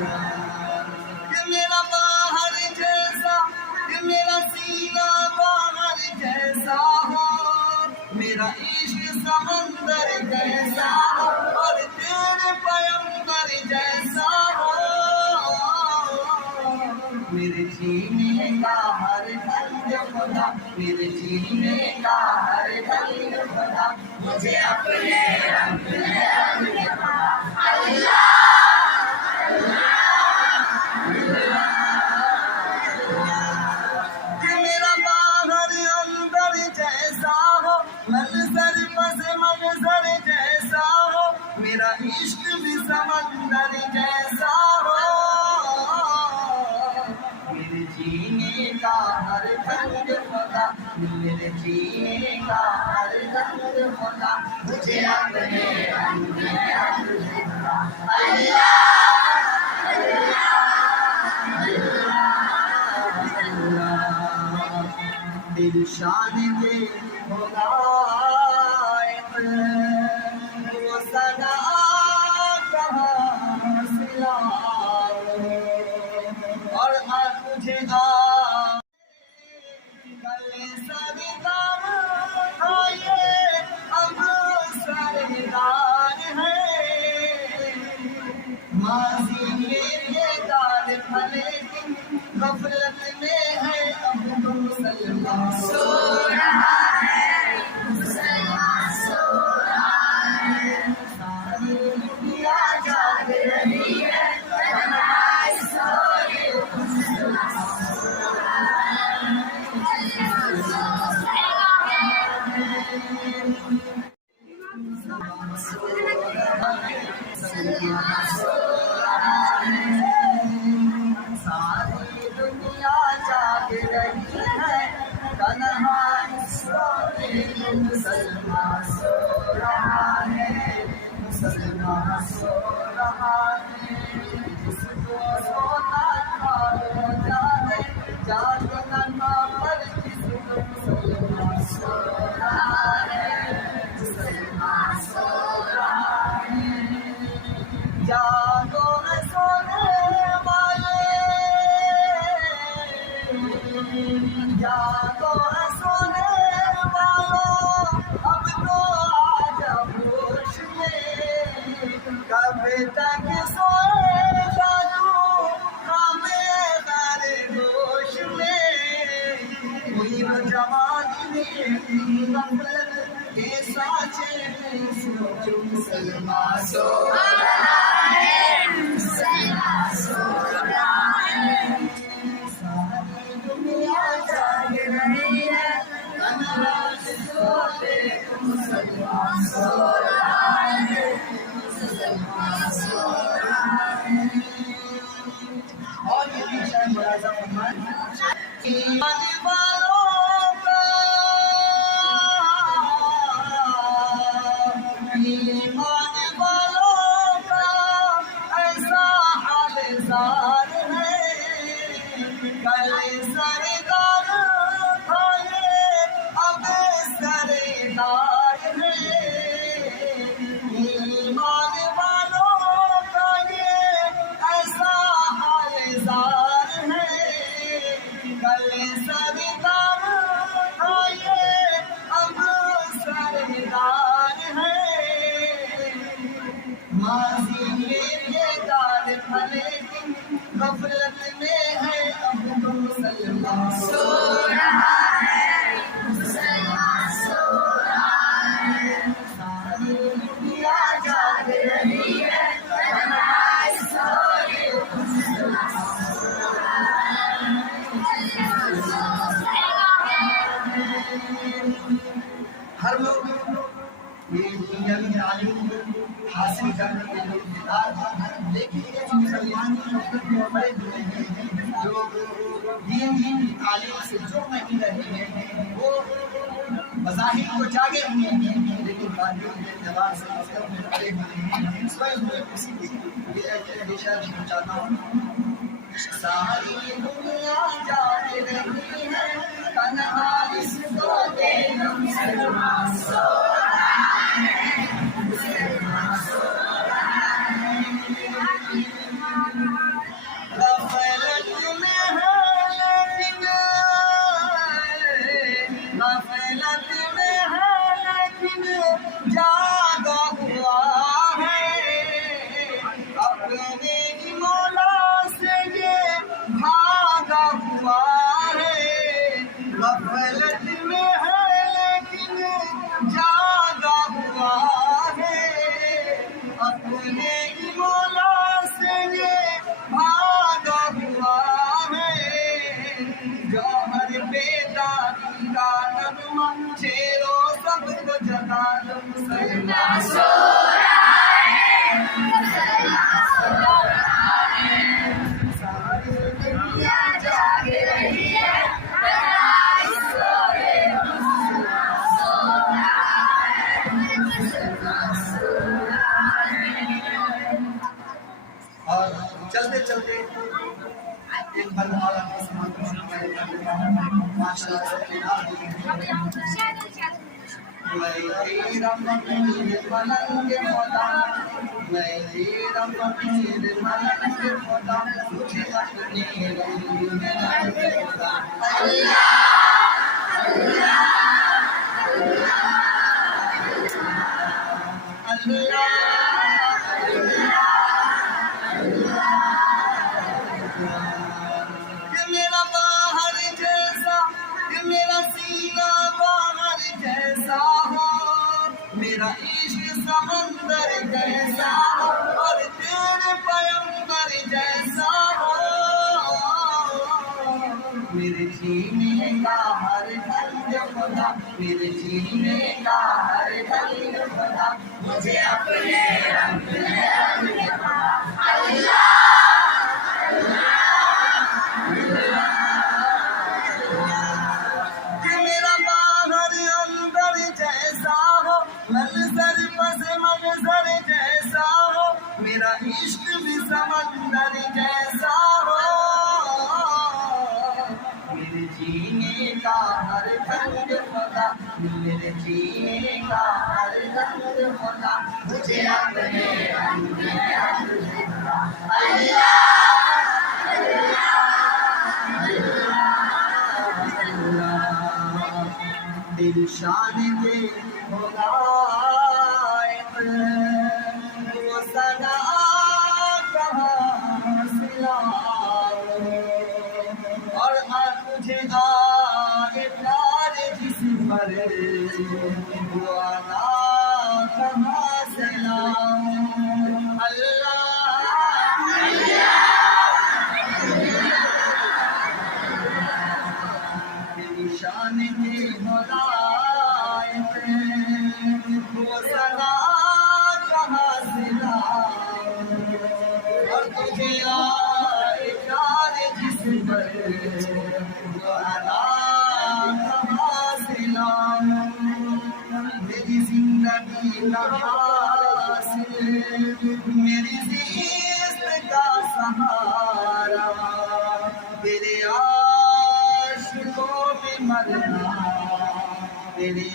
یہ میرا باہر جیسا، یہ میرا سینہ باہر جیسا ہو، میرا عشق سمندر جیسا ہو اور تیرے پیغمبر جیسا ہو، میرے جینے کا ہر ڈھنگ خدا، میرے جینے کا ہر ڈھنگ خدا، مجھے اپنے رنگ میں رنگ خدا، اللہ میرا باہر اندر جیسا ہو، منظر پس منظر جیسا ہو، میرا عشق بھی سمندر جیسا ہو، میرے جینے کا ہر ڈھنگ خدا، میرے جینے کا ہر ڈھنگ خدا، مجھے اپنے رنگ میں رنگ خدا، اللہ دل شان کے خدائق وہ صدا کہاں سے لاؤں، اور تجھے گلے سردار آئے اب سردار ہے، ماضی میں یہ دار تھا لیکن غفلت میں ہے اب تو مسلمان سو رہا ہے، مسلمان سو رہا ہے، ساری دنیا جاگ رہی ہے، تنہائی سوئے مسلمان سو رہا ہے، مسلمان سو رہا ہے، مسلمان سو رہا ہے، مسلمان سو رہا ہے، ساری دنیا جاگ رہی ہے، تنہائی سوئے مسلمان سو رہا ہے، مسلمان سو رہا ہے، جس کو سونا تھا وہ جاگے، جاگنا تھا پر جس کو مسلمان سو رہا ہے، مسلمان سو رہا ہے، جاگو اے سونے والے، جاگو اے سونے والوں، اب تو آجا ہوش میں، کب تک سوئے جاگو ہمیں غیر ہوش میں، کوئی جوانی میں غفلت کے سانچے میں سوچو مسلمان سو رہا ہے، مسلمان سو رہا ہے، ساری دنیا جاگ رہی ہے، تنہائی سوتے مسلمان سو رہا ہے، مسلمان سو رہا ہے، اور یہ بھی شاید بڑا سا فرمان ایمان والوں کا، ایمان والوں کا ایسا حال زار ہے، کل سردار تھا یہ اب سردار ہے، ایمان والوں کا یہ ایسا حال زار ہے، کل سردار تھا یہ اب سردار ہے، ماضی میں یہ دار تھا لیکن غفلت میں ہے اب تو مسلمان سو رہا ہے، مسلمان سو رہا ہے، ساری دنیا جاگ رہی ہے، تنہائی سوئے مسلمان سو رہا ہے، مسلمان سو رہا ہے، ہر لوگ یہ دنیاوی تعلیم حاصل کرنے کے لیے انتظار ہے، لیکن ایک مسلمان بڑے ہوئے ہیں جو دین کی تعلیم سے جو نہیں رہے ہیں، وہ مذاہب کو جاگے ہوئے ہیں لیکن باقیوں کے اعتبار سے مذہب میں پڑے ہوئے ہیں، سوئے ہوئے اسی لیے یہ ہمیشہ چاہتا ہوں، ساری دنیا جاگ رہی ہے، تنہائی سوتے مسلمان سو رہا ہے، مسلمان سو رہا ہے، غفلت میں ہے لیکن غفلت میں ہے لیکن جاگا ہوا ہے اپنے ہی مولا سے یہ بھاگا ہوا ہے غفلت میں ہے لیکن جاگا ہوا ہے اپنے ہی مولا سے یہ بھاگا ہوا ہے جوہر بیداری کا نغمہ شیروں سب کو جگا دو مسلمان سو رہا ہے ساری دنیا جاگ رہی ہے اور چلتے چلتے ایک بار ہمارا ماشاء اللہ تیرا فقیر ملنگ خدا میں تیرا فقیر ملنگ خدا مجھے اپنے رنگ میں رنگ خدا اللہ اللہ اللہ میرا باہر جیسا میرا سینہ باہر جیسا ہو میرا عشق سمندر جیسا ہو اور تیرے پیمبر جیسا ہو میرے جینے کا ہر ڈھنگ خدا میرے جینے کا ہر ڈھنگ خدا مجھے اپنے رنگ میں رنگ خدا اللہ منظر پس منظر جیسا ہو میرا عشق بھی سمندر جیسا ہو میرے جینے کا ہر ڈھنگ خدا میرے جینے کا ہر ڈھنگ خدا مجھے اپنے رنگ میں رنگ خدا اللہ دل شان کے خدائق وہ صدا کہاں سے لاؤں اور تجھے آئے پیار جس پر وہ ادا کہاں سے لاؤں اللہ شان کے خدائق وہ صدا کہاں سے لاؤں اور تجھے آئے پیار جس پر وہ ادا کہاں سے لاؤں میری زندگی کا حاصل میری زیست کا سہارا تیرے عاشقوں میں مرنا تیرے